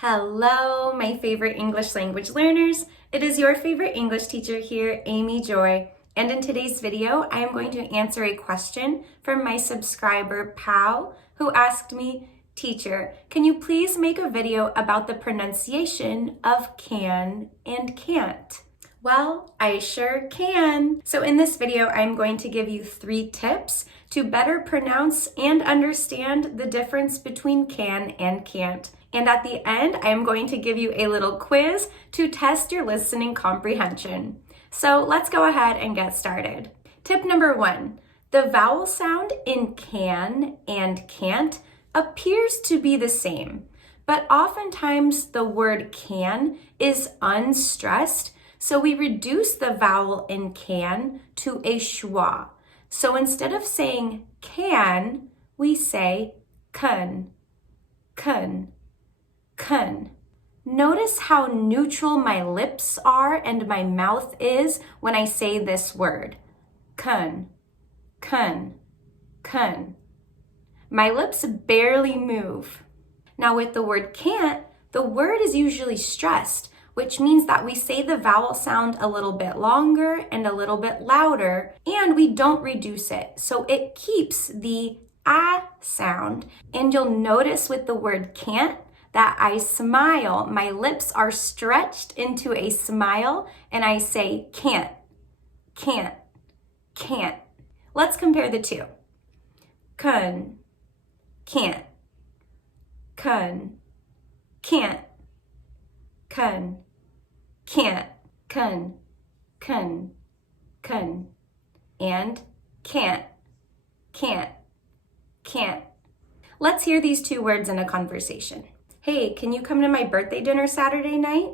Hello, my favorite English language learners. It is your favorite English teacher here, Amy Joy. And in today's video, I am going to answer a question from my subscriber, Pau, who asked me, Teacher, can you please make a video about the pronunciation of can and can't? Well, I sure can. So in this video, I'm going to give you 3 tips to better pronounce and understand the difference between can and can't. And at the end, I am going to give you a little quiz to test your listening comprehension. So let's go ahead and get started. Tip number 1, the vowel sound in can and can't appears to be the same, but oftentimes the word can is unstressed, so we reduce the vowel in can to a schwa. So instead of saying can, we say kun, kun, kun. Notice how neutral my lips are and my mouth is when I say this word. Kun, kun, kun. My lips barely move. Now with the word can't, the word is usually stressed, which means that we say the vowel sound a little bit longer and a little bit louder, and we don't reduce it. So it keeps the ah sound. And you'll notice with the word can't that I smile. My lips are stretched into a smile, and I say can't, can't, can't. Let's compare the two. Kun, can't, kun, can't, kun, can't, kun, kun, kun, and can't, can't, can't. Let's hear these 2 words in a conversation. Hey, can you come to my birthday dinner Saturday night?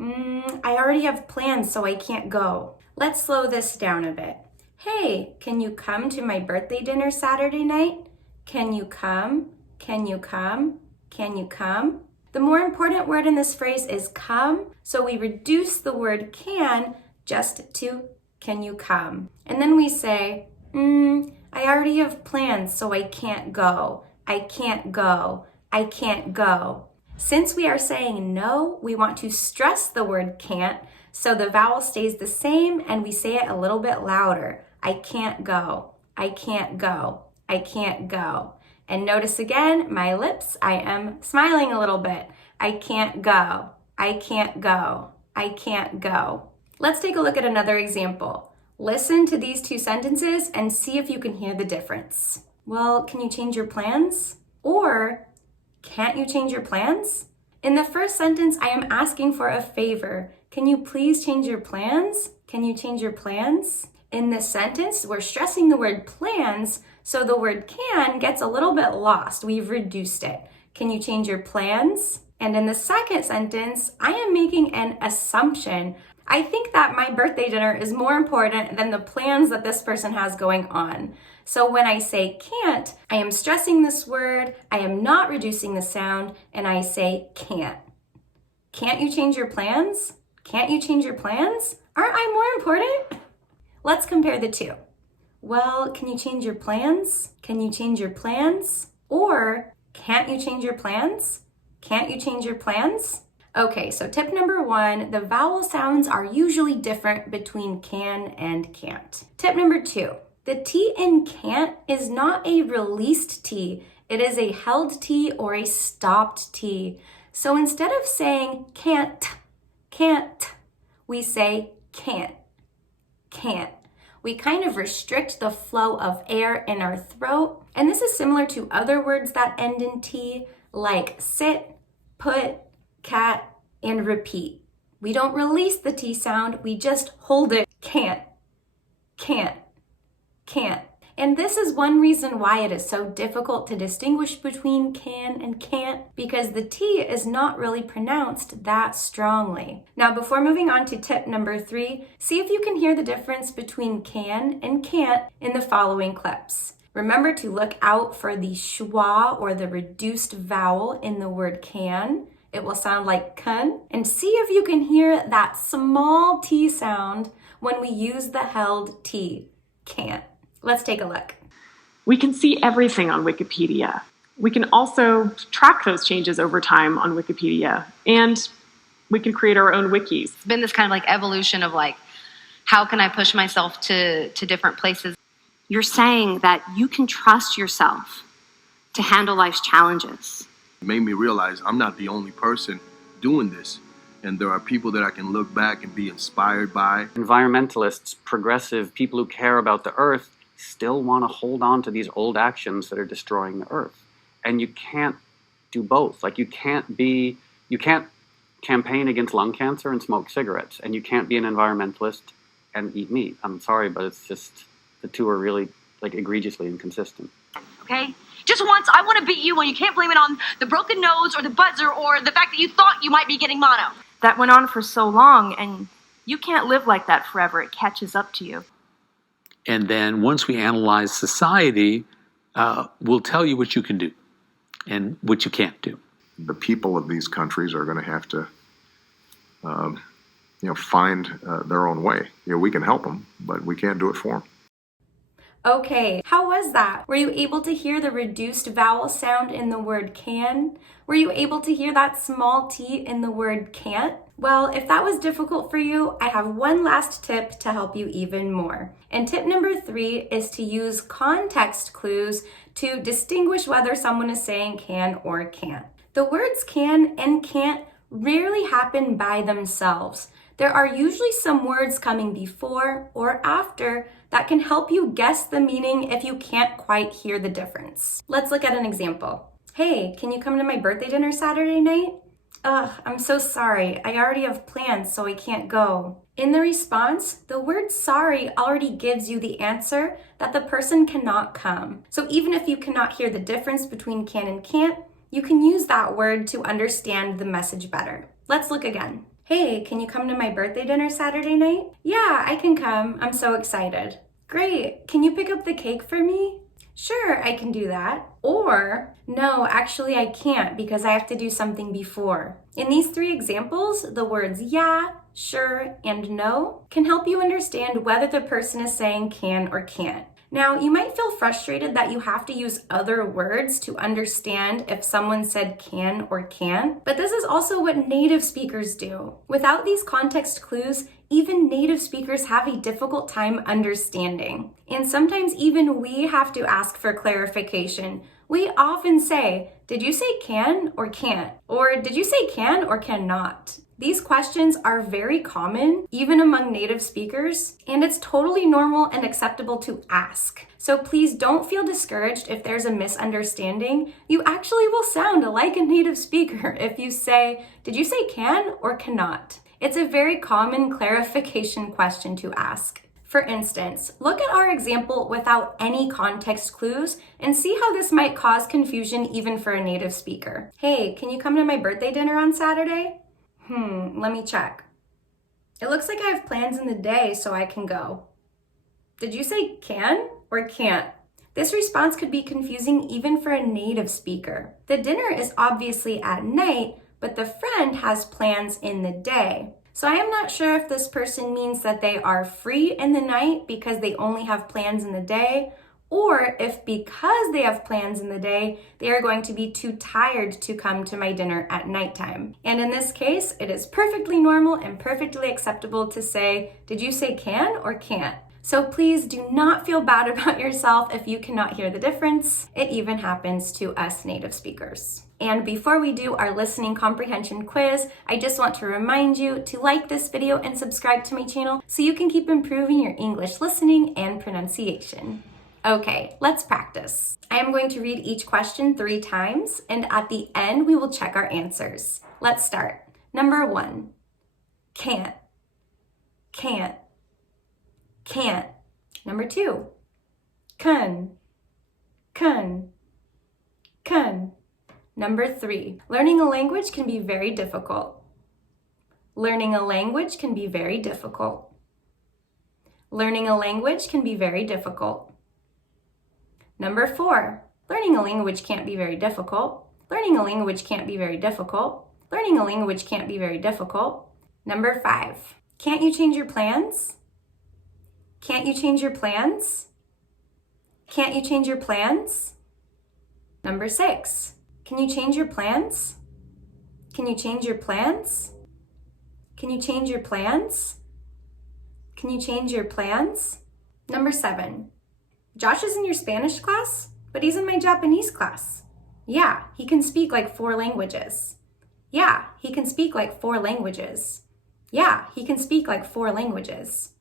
I already have plans, so I can't go. Let's slow this down a bit. Hey, can you come to my birthday dinner Saturday night? Can you come? Can you come? Can you come? The more important word in this phrase is come, so we reduce the word can just to can you come? And then we say, I already have plans, so I can't go. I can't go. I can't go. Since we are saying no, we want to stress the word can't, so the vowel stays the same and we say it a little bit louder. I can't go. I can't go. I can't go. And notice again, my lips, I am smiling a little bit. I can't go. I can't go. I can't go. Let's take a look at another example. Listen to these 2 sentences and see if you can hear the difference. Well, can you change your plans? Or, can't you change your plans? In the first sentence, I am asking for a favor. Can you please change your plans? Can you change your plans? In this sentence, we're stressing the word plans, so the word can gets a little bit lost. We've reduced it. Can you change your plans? And in the second sentence, I am making an assumption. I think that my birthday dinner is more important than the plans that this person has going on. So when I say can't, I am stressing this word, I am not reducing the sound, and I say can't. Can't you change your plans? Can't you change your plans? Aren't I more important? Let's compare the 2. Well, can you change your plans? Can you change your plans? Or, can't you change your plans? Can't you change your plans? Okay, so tip number 1, the vowel sounds are usually different between can and can't. Tip number 2, the T in can't is not a released T. It is a held T or a stopped T. So instead of saying can't, we say can't, can't. We kind of restrict the flow of air in our throat. And this is similar to other words that end in T, like sit, put, cat, and repeat. We don't release the T sound, we just hold it. Can't, can't, can't. And this is one reason why it is so difficult to distinguish between can and can't, because the T is not really pronounced that strongly. Now, before moving on to tip number 3, see if you can hear the difference between can and can't in the following clips. Remember to look out for the schwa or the reduced vowel in the word can. It will sound like kun. And see if you can hear that small T sound when we use the held T, can't. Let's take a look. We can see everything on Wikipedia. We can also track those changes over time on Wikipedia, and we can create our own wikis. It's been this kind of like evolution of like, how can I push myself to different places? You're saying that you can trust yourself to handle life's challenges. It made me realize I'm not the only person doing this. And there are people that I can look back and be inspired by. Environmentalists, progressive, people who care about the earth still want to hold on to these old actions that are destroying the earth. And you can't do both. Like you can't campaign against lung cancer and smoke cigarettes, and you can't be an environmentalist and eat meat. I'm sorry, but it's just, the two are really like egregiously inconsistent. Okay? Just once, I want to beat you when you can't blame it on the broken nose or the buzzer or the fact that you thought you might be getting mono. That went on for so long, and you can't live like that forever. It catches up to you. And then once we analyze society, we'll tell you what you can do and what you can't do. The people of these countries are going to have to, find their own way. We can help them, but we can't do it for them. Okay, how was that? Were you able to hear the reduced vowel sound in the word can? Were you able to hear that small t in the word can't? Well, if that was difficult for you, I have one last tip to help you even more. And tip number 3 is to use context clues to distinguish whether someone is saying can or can't. The words can and can't rarely happen by themselves. There are usually some words coming before or after that can help you guess the meaning if you can't quite hear the difference. Let's look at an example. Hey, can you come to my birthday dinner Saturday night? Ugh, I'm so sorry. I already have plans, so I can't go. In the response, the word sorry already gives you the answer that the person cannot come. So even if you cannot hear the difference between can and can't, you can use that word to understand the message better. Let's look again. Hey, can you come to my birthday dinner Saturday night? Yeah, I can come. I'm so excited. Great. Can you pick up the cake for me? Sure, I can do that. Or, no, actually I can't because I have to do something before. In these 3 examples, the words yeah, sure, and no can help you understand whether the person is saying can or can't. Now, you might feel frustrated that you have to use other words to understand if someone said can or can't, but this is also what native speakers do. Without these context clues, even native speakers have a difficult time understanding. And sometimes even we have to ask for clarification. We often say, did you say can or can't? Or did you say can or cannot? These questions are very common, even among native speakers, and it's totally normal and acceptable to ask. So please don't feel discouraged if there's a misunderstanding. You actually will sound like a native speaker if you say, did you say can or cannot? It's a very common clarification question to ask. For instance, look at our example without any context clues and see how this might cause confusion even for a native speaker. Hey, can you come to my birthday dinner on Saturday? Let me check. It looks like I have plans in the day, so I can go. Did you say can or can't? This response could be confusing even for a native speaker. The dinner is obviously at night, but the friend has plans in the day. So I am not sure if this person means that they are free in the night because they only have plans in the day, or if because they have plans in the day, they are going to be too tired to come to my dinner at nighttime. And in this case, it is perfectly normal and perfectly acceptable to say, did you say can or can't? So please do not feel bad about yourself if you cannot hear the difference. It even happens to us native speakers. And before we do our listening comprehension quiz, I just want to remind you to like this video and subscribe to my channel so you can keep improving your English listening and pronunciation. Okay, let's practice. I am going to read each question 3 times, and at the end, we will check our answers. Let's start. Number 1, can't, can't, can't. Number 2, kun, kun, kun. Number 3, learning a language can be very difficult. Learning a language can be very difficult. Learning a language can be very difficult. Number 4, learning a language can't be very difficult. Learning a language can't be very difficult. Learning a language can't be very difficult. Number 5, can't you change your plans? Can't you change your plans? Can't you change your plans? Number 6, can you change your plans? Can you change your plans? Can you change your plans? Can you change your plans? Number 7, Josh is in your Spanish class, but he's in my Japanese class. Yeah, he can speak like 4 languages. Yeah, he can speak like 4 languages. Yeah, he can speak like 4 languages.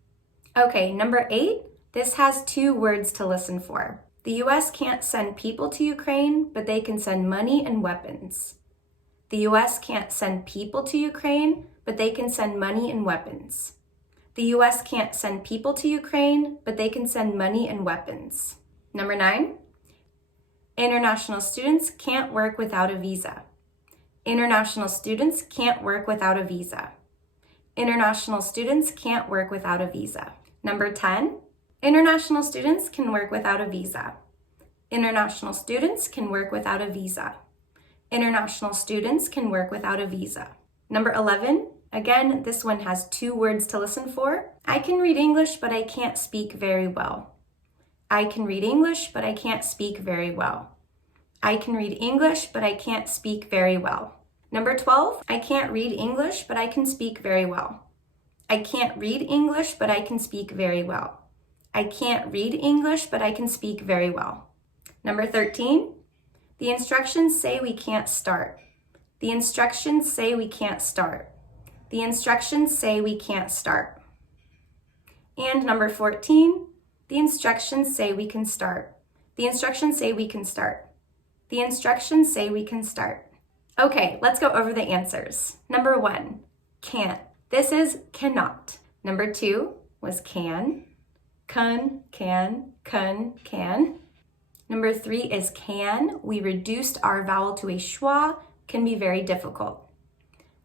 Okay, number 8, this has 2 words to listen for. The US can't send people to Ukraine, but they can send money and weapons. The US can't send people to Ukraine, but they can send money and weapons. The US can't send people to Ukraine, but they can send money and weapons. Number 9, international students can't work without a visa. International students can't work without a visa. International students can't work without a visa. Number 10, international students can work without a visa. International students can work without a visa. International students can work without a visa. Number 11, again, this one has 2 words to listen for. I can read English, but I can't speak very well. I can read English, but I can't speak very well. I can read English, but I can't speak very well. Number 12, I can't read English, but I can speak very well. I can't read English, but I can speak very well. I can't read English, but I can speak very well. Number 13, the instructions say we can't start. The instructions say we can't start. The instructions say we can't start. And number 14, the instructions say we can start. The instructions say we can start. The instructions say we can start. Okay, let's go over the answers. Number 1, can't. This is cannot. Number 2 was can. Can. Number 3 is can. We reduced our vowel to a schwa, can be very difficult.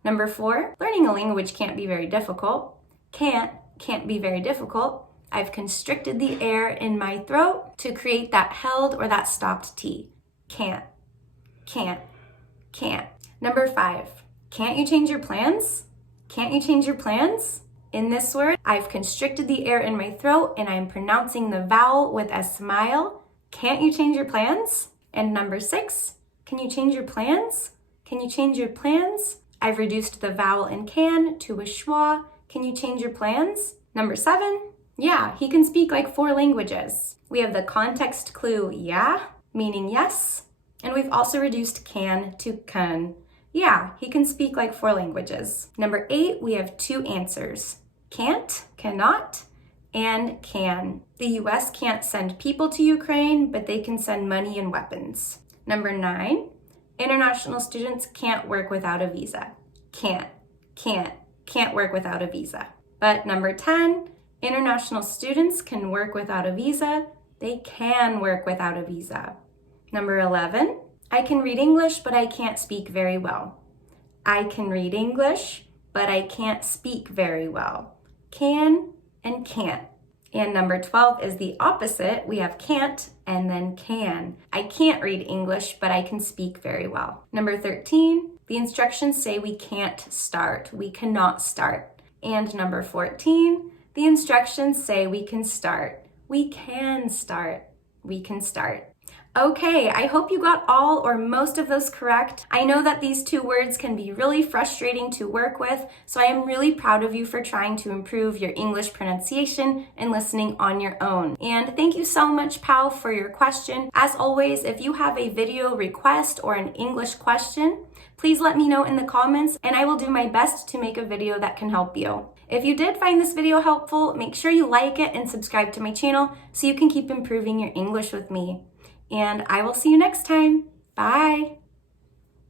Number 4, learning a language can't be very difficult. Can't be very difficult. I've constricted the air in my throat to create that held or that stopped T. Can't. Number 5, can't you change your plans? Can't you change your plans? In this word, I've constricted the air in my throat and I'm pronouncing the vowel with a smile. Can't you change your plans? And number 6, can you change your plans? Can you change your plans? I've reduced the vowel in can to a schwa. Can you change your plans? Number 7, yeah, he can speak like 4 languages. We have the context clue yeah, meaning yes. And we've also reduced can to can. Yeah, he can speak like 4 languages. Number 8, we have 2 answers. Can't, cannot, and can. The US can't send people to Ukraine, but they can send money and weapons. Number 9, international students can't work without a visa. Can't work without a visa. But number 10, international students can work without a visa. They can work without a visa. Number 11, I can read English, but I can't speak very well. I can read English, but I can't speak very well. Can and can't. And number 12 is the opposite. We have can't and then can. I can't read English, but I can speak very well. Number 13, the instructions say we can't start. We cannot start. And number 14, the instructions say we can start. We can start. We can start. Okay, I hope you got all or most of those correct. I know that these 2 words can be really frustrating to work with, so I am really proud of you for trying to improve your English pronunciation and listening on your own. And thank you so much, Pal, for your question. As always, if you have a video request or an English question, please let me know in the comments and I will do my best to make a video that can help you. If you did find this video helpful, make sure you like it and subscribe to my channel so you can keep improving your English with me. And I will see you next time. Bye.